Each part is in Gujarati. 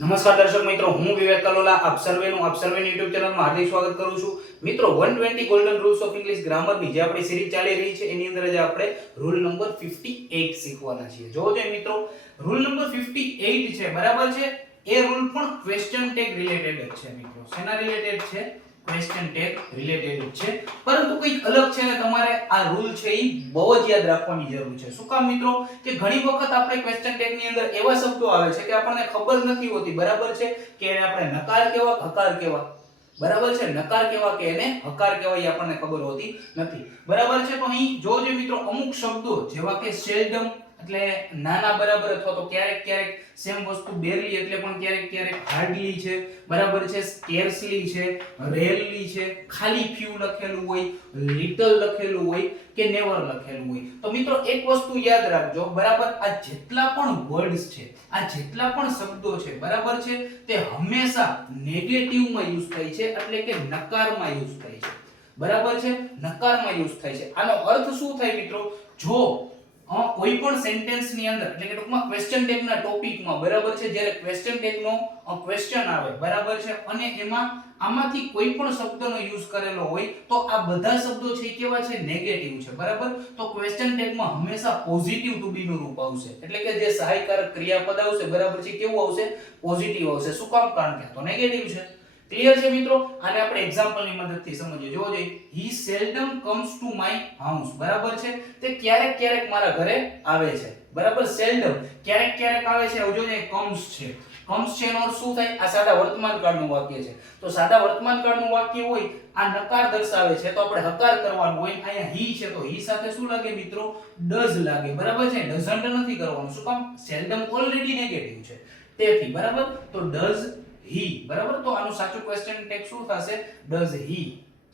નમસ્કાર દર્શક મિત્રો, હું વિવેક કલોલા આપ સર્વેનું YouTube ચેનલમાં હાર્દિક સ્વાગત કરું છું. મિત્રો 120 ગોલ્ડન રૂલ્સ ઓફ ઇંગ્લિશ ગ્રામરની જે આપણી સિરીઝ ચાલી રહી છે એની અંદર આજે આપણે રૂલ નંબર 58 શીખવાના છીએ. જોજો મિત્રો, રૂલ નંબર 58 છે, બરાબર છે. એ રૂલ પણ ક્વેશ્ચન ટેગ રિલેટેડ જ છે મિત્રો. શેના રિલેટેડ છે? ક્વેશ્ચન ટેગ રિલેટેડ છે, પરંતુ કંઈક અલગ છે ને તમારે આ રૂલ છે એ બહુ જ યાદ રાખવાની જરૂર છે. શું કામ મિત્રો? કે ઘણી વખત આપણે ક્વેશ્ચન ટેગ ની અંદર એવા શબ્દો આવે છે કે આપણને ખબર નથી હોતી, બરાબર છે, કે એને આપણે નકાર કેવા હકાર કેવા, બરાબર છે, નકાર કેવા કે એને હકાર કેવા એ આપણને ખબર હોતી નથી, બરાબર છે. તો અહીં જોજો મિત્રો, અમુક શબ્દો જેવા કે સેલ્ડમ એટલે નાના બરાબર, અથવા તો ક્યારેક ક્યારેક સેમ વસ્તુ બેરલી એટલે પણ ક્યારેક ક્યારેક હાર્ડલી છે, બરાબર છે, સ્કેર્સલી છે, રેરલી છે, ખાલી ફ્યુ લખેલું હોય, લિટલ લખેલું હોય કે નેવર લખેલું હોય. તો મિત્રો એક વસ્તુ યાદ રાખજો, બરાબર, આ જેટલા પણ વર્ડ્સ છે, આ જેટલા પણ શબ્દો છે, બરાબર છે, તે હંમેશા નેગેટિવમાં યુઝ થાય છે, એટલે કે નકારમાં યુઝ થાય છે, બરાબર છે, નકારમાં યુઝ થાય છે. આનો અર્થ શું થાય મિત્રો? જો કોઈ પણ સેન્ટેન્સ ની અંદર એટલે કે ટૂંકમાં ક્વેશ્ચન ટેગ ના ટોપિકમાં, બરાબર છે, જ્યારે ક્વેશ્ચન ટેગ નો ક્વેશ્ચન આવે, બરાબર છે, અને એમાં આમાંથી કોઈ પણ શબ્દનો યુઝ કરેલો હોય તો આ બધા શબ્દો છે કેવા છે? નેગેટિવ છે, બરાબર. તો ક્વેશ્ચન ટેગમાં હંમેશા પોઝિટિવ ટુ બી નું રૂપ આવશે, એટલે કે જે સહાયકારક ક્રિયાપદ આવશે, બરાબર છે, કેવું આવશે? પોઝિટિવ આવશે. શું કામ? કારણ કે તો નેગેટિવ છે. ક્લિયર છે મિત્રો? આને આપણે એક્ઝામ્પલ ની મદદથી સમજીએ. જોવો જોઈએ, he seldom comes to my house, બરાબર છે, તે ક્યારેક ક્યારેક મારા ઘરે આવે છે, બરાબર. seldom ક્યારેક ક્યારેક આવે છે. હવે જોઈએ comes છે, comes છે એનો અર્થ શું થાય? આ સાદા વર્તમાન કાળનું વાક્ય છે. તો સાદા વર્તમાન કાળનું વાક્ય હોય, આ નકાર દર્શાવે છે, તો આપણે હકાર કરવાનું હોય. અહીંયા he છે તો he સાથે શું લાગે મિત્રો? does લાગે, બરાબર છે, doesn't નથી કરવાનું. શું કામ? seldom ઓલરેડી નેગેટિવ છે તેથી, બરાબર. તો does he, બરાબર. તો આનું સાચું ક્વેશ્ચન ટેગ શું થશે? does he.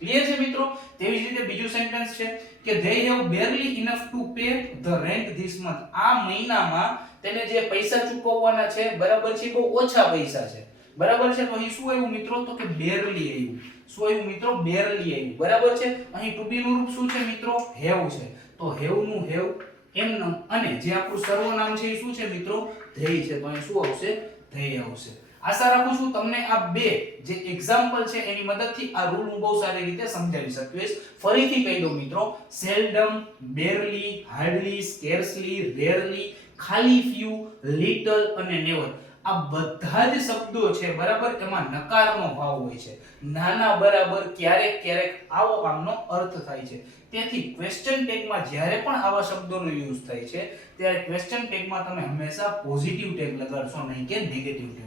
ક્લિયર છે મિત્રો? તેવી જ રીતે બીજું સેન્ટેન્સ છે કે they have barely enough to pay the rent this month. આ મહિનામાં તેને જે પૈસા ચૂકવવાના છે, બરાબર છે, બહુ ઓછા પૈસા છે, બરાબર છે. તો અહીં શું આવ્યું મિત્રો? તો કે barely આવ્યું. શું આવ્યું મિત્રો? barely આવ્યું, બરાબર છે. અહીં to be નું રૂપ શું છે મિત્રો? have છે. તો have નું have એમનું, અને જે આપણું સર્વનામ છે એ શું છે મિત્રો? they છે. તો અહીં શું આવશે? they આવશે. આશા રાખું છું તમને આ બે જે એક્ઝામ્પલ છે એની મદદથી આ રૂલ હું બહુ સારી રીતે સમજાવી શકીશ. ફરીથી કહી દઉં મિત્રો, સેલ્ડમ, બેરલી, હાર્ડલી, સ્કેર્સલી, રેરલી, ખાલી ફ્યુ, લિટલ અને નેવર, આ બધા જ શબ્દો છે, બરાબર, એમાં નકારનો ભાવ હોય છે. નાના બરાબર, ક્યારેક ક્યારેક આવો આમનો અર્થ થાય છે. તેથી ક્વેશ્ચન ટેગમાં જ્યારે પણ આવા શબ્દોનો યુઝ થાય છે ત્યારે ક્વેશ્ચન ટેગમાં તમે હંમેશા પોઝિટિવ ટેગ લગાડશો, નહીં કે નેગેટિવ ટેગ.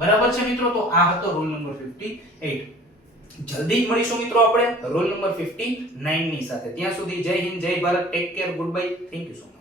બરાબર છે મિત્રો? તો આ હતો રૂલ નંબર 58. જલ્દી જ મળીશું મિત્રો આપણે રૂલ નંબર 59 ની સાથે. ત્યાં સુધી જય હિન્દ, જય Bharat, take care, good bye, thank you so much.